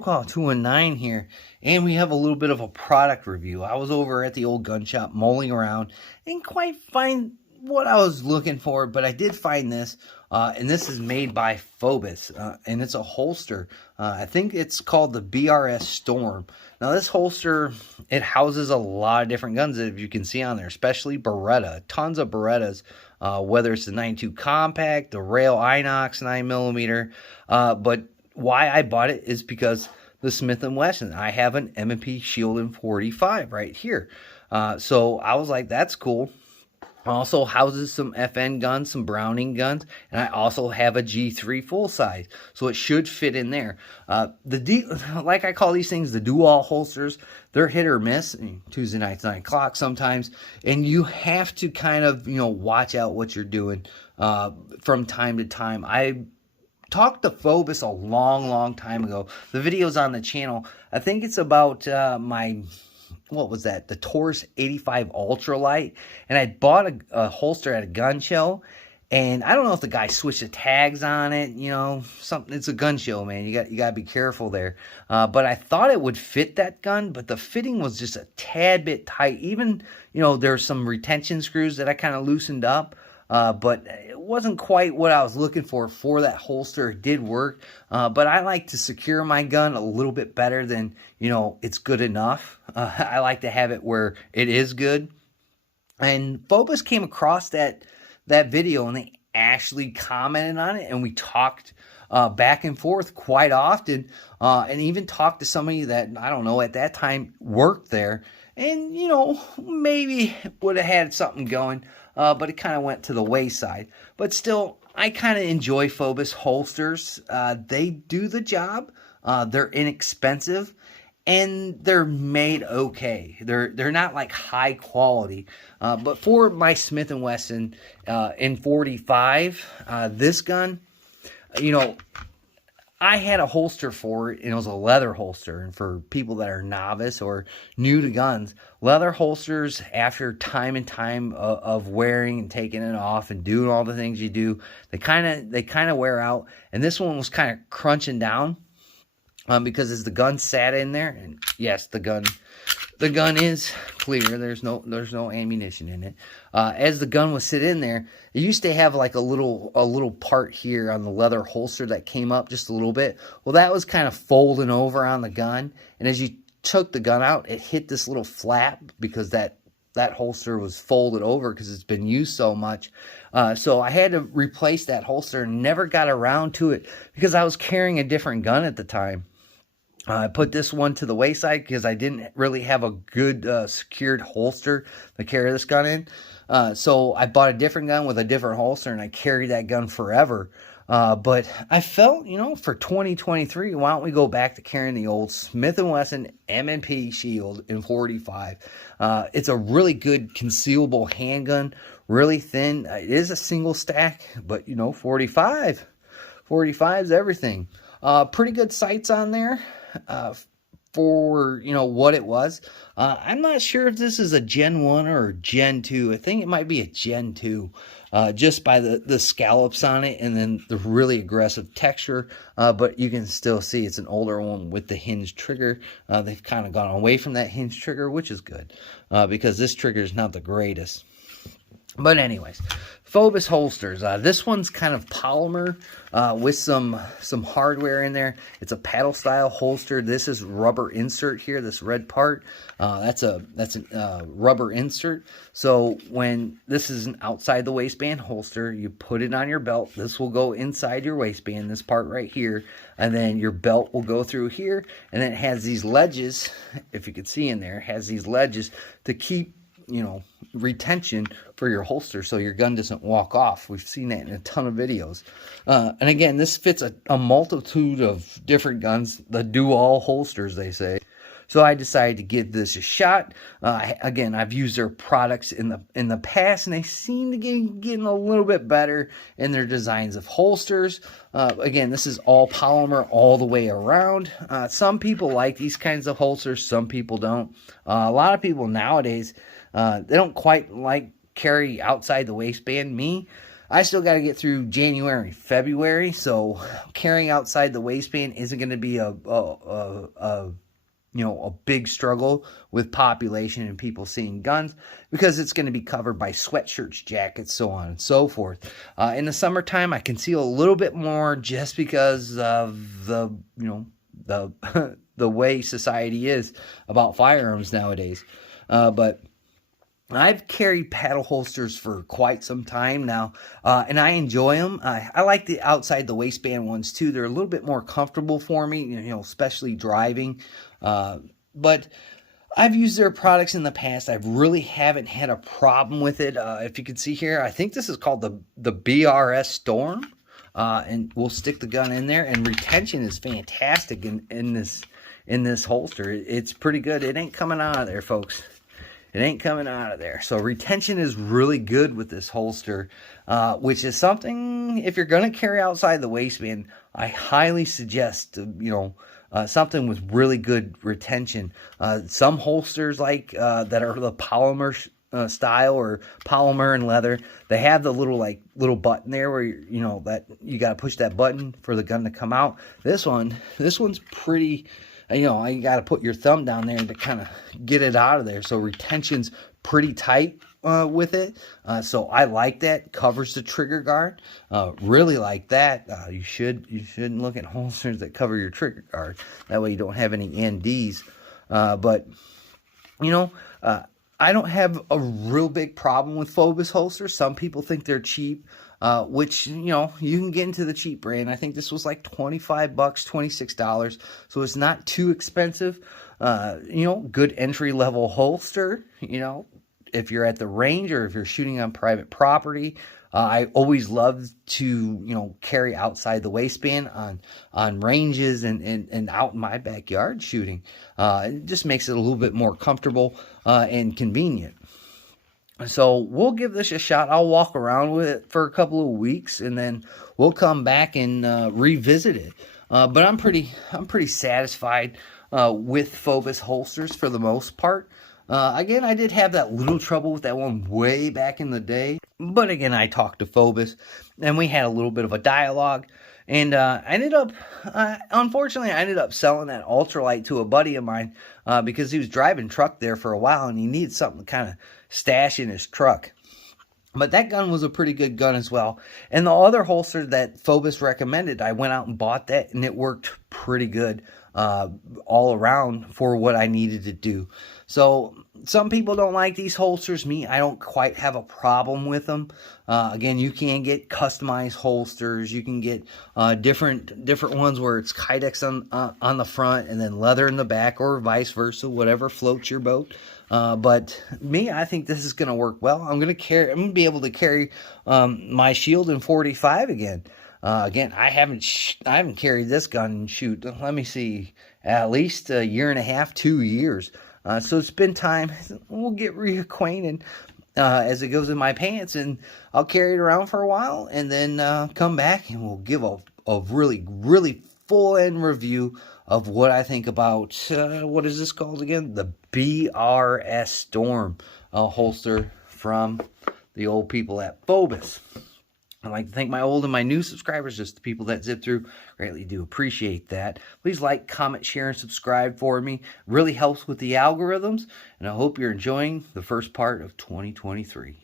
Call 219 here, and we have a little bit of a product review. I was over at the old gun shop mulling around and quite find what I was looking for, but I did find this, and this is made by Fobus, and it's a holster. I think it's called the BRS Storm. Now this holster, it houses a lot of different guns that you can see on there, especially Beretta, tons of Berettas, whether it's the 92 Compact, the Rail Inox 9mm, but why I bought it is because the Smith & Wesson. I have an M&P Shield in 45 right here. So I was like, that's cool. Also houses some FN guns, some Browning guns, and I also have a G3 full size, so it should fit in there. Like I call these things the do-all holsters. They're hit or miss. Tuesday nights 9 o'clock sometimes, and you have to kind of watch out what you're doing from time to time. I talked to Fobus a long time ago. The video's on the channel. I think it's about what was that? The Taurus 85 Ultralight. And I bought a holster at a gun show. And I don't know if the guy switched the tags on it. Something. It's a gun show, man. You got to be careful there. But I thought it would fit that gun, but the fitting was just a tad bit tight. Even, there's some retention screws that I kind of loosened up. But it wasn't quite what I was looking for that holster. It did work, but I like to secure my gun a little bit better than, it's good enough. I like to have it where it is good. And Fobus came across that video, and they actually commented on it, and we talked back and forth quite often, and even talked to somebody that, I don't know, at that time worked there, and, maybe would have had something going. But it kind of went to the wayside. But still, I kind of enjoy Fobus holsters. They do the job. They're inexpensive, and they're made okay. They're not like high quality. But for my Smith & Wesson in 45, this gun, I had a holster for it, and it was a leather holster. And for people that are novice or new to guns, leather holsters, after time and time of wearing and taking it off and doing all the things you do, they kind of wear out. And this one was kind of crunching down because as the gun sat in there, and yes, the gun is clear. There's no ammunition in it. As the gun was sit in there, it used to have like a little part here on the leather holster that came up just a little bit. Well, that was kind of folding over on the gun, and as you took the gun out, it hit this little flap because that holster was folded over because it's been used so much. So I had to replace that holster and never got around to it because I was carrying a different gun at the time. I put this one to the wayside because I didn't really have a good secured holster to carry this gun in. So I bought a different gun with a different holster, and I carried that gun forever. But I felt, for 2023, why don't we go back to carrying the old Smith & Wesson M&P Shield in 45. It's a really good concealable handgun, really thin. It is a single stack, but, 45 is everything. Pretty good sights on there. For what it was. I'm not sure if this is a Gen 1 or Gen 2. I think it might be a Gen 2, just by the scallops on it and then the really aggressive texture, but you can still see it's an older one with the hinge trigger. They've kind of gone away from that hinge trigger, which is good, because this trigger is not the greatest. But anyways, Fobus holsters. This one's kind of polymer with some hardware in there. It's a paddle style holster. This is rubber insert here. This red part, that's a rubber insert. So when this is an outside the waistband holster, you put it on your belt. This will go inside your waistband. This part right here, and then your belt will go through here, and then it has these ledges. If you can see in there, it has these ledges to keep retention for your holster so your gun doesn't walk off. We've seen that in a ton of videos. And again, this fits a multitude of different guns, the do-all holsters, they say. So I decided to give this a shot. Again, I've used their products in the past, and they seem to be getting a little bit better in their designs of holsters. Again, this is all polymer all the way around. Some people like these kinds of holsters, some people don't. A lot of people nowadays, they don't quite like carry outside the waistband. Me, I still got to get through January, February, so carrying outside the waistband isn't going to be a big struggle with population and people seeing guns, because it's going to be covered by sweatshirts, jackets, so on and so forth. In the summertime, I conceal a little bit more just because of the the way society is about firearms nowadays. But I've carried paddle holsters for quite some time now, and I enjoy them. I like the outside the waistband ones too. They're a little bit more comfortable for me, especially driving. But I've used their products in the past. I really haven't had a problem with it. If you can see here, I think this is called the BRS Storm, and we'll stick the gun in there. And retention is fantastic in this holster. It's pretty good. It ain't coming out of there, folks. It ain't coming out of there. So retention is really good with this holster, which is something, if you're going to carry outside the waistband, I highly suggest, something with really good retention. Some holsters that are the polymer style or polymer and leather, they have the little button there where that you got to push that button for the gun to come out. This one's pretty. You got to put your thumb down there to kind of get it out of there. So retention's pretty tight with it. So I like that. Covers the trigger guard. Really like that. You shouldn't look at holsters that cover your trigger guard. That way you don't have any NDs. But I don't have a real big problem with Fobus holsters. Some people think they're cheap. Which, you can get into the cheap brand. I think this was like $25, $26. So it's not too expensive. Good entry-level holster, if you're at the range or if you're shooting on private property. I always love to, carry outside the waistband on ranges and out in my backyard shooting. It just makes it a little bit more comfortable and convenient. So we'll give this a shot. I'll walk around with it for a couple of weeks, and then we'll come back and revisit it. But I'm pretty satisfied with Fobus holsters for the most part. Again, I did have that little trouble with that one way back in the day. But again, I talked to Fobus, and we had a little bit of a dialogue. And unfortunately, I ended up selling that ultralight to a buddy of mine because he was driving truck there for a while, and he needed something to kind of stash in his truck. But that gun was a pretty good gun as well. And the other holster that Fobus recommended, I went out and bought that, and it worked pretty good all around for what I needed to do. So some people don't like these holsters. Me, I don't quite have a problem with them. Again, you can get customized holsters. You can get different ones where it's Kydex on the front and then leather in the back, or vice versa, whatever floats your boat. But me, I think this is going to work well. I'm going to be able to carry my Shield in 45 again. Again, I haven't carried this gun and shoot. Let me see, at least a year and a half, 2 years. So it's been time. We'll get reacquainted as it goes in my pants, and I'll carry it around for a while, and then come back and we'll give a really, really full-end review of what I think about, what is this called again? The BRS Storm holster from the old people at Fobus. I'd like to thank my old and my new subscribers, just the people that zip through. Greatly do appreciate that. Please like, comment, share, and subscribe for me. Really helps with the algorithms, and I hope you're enjoying the first part of 2023.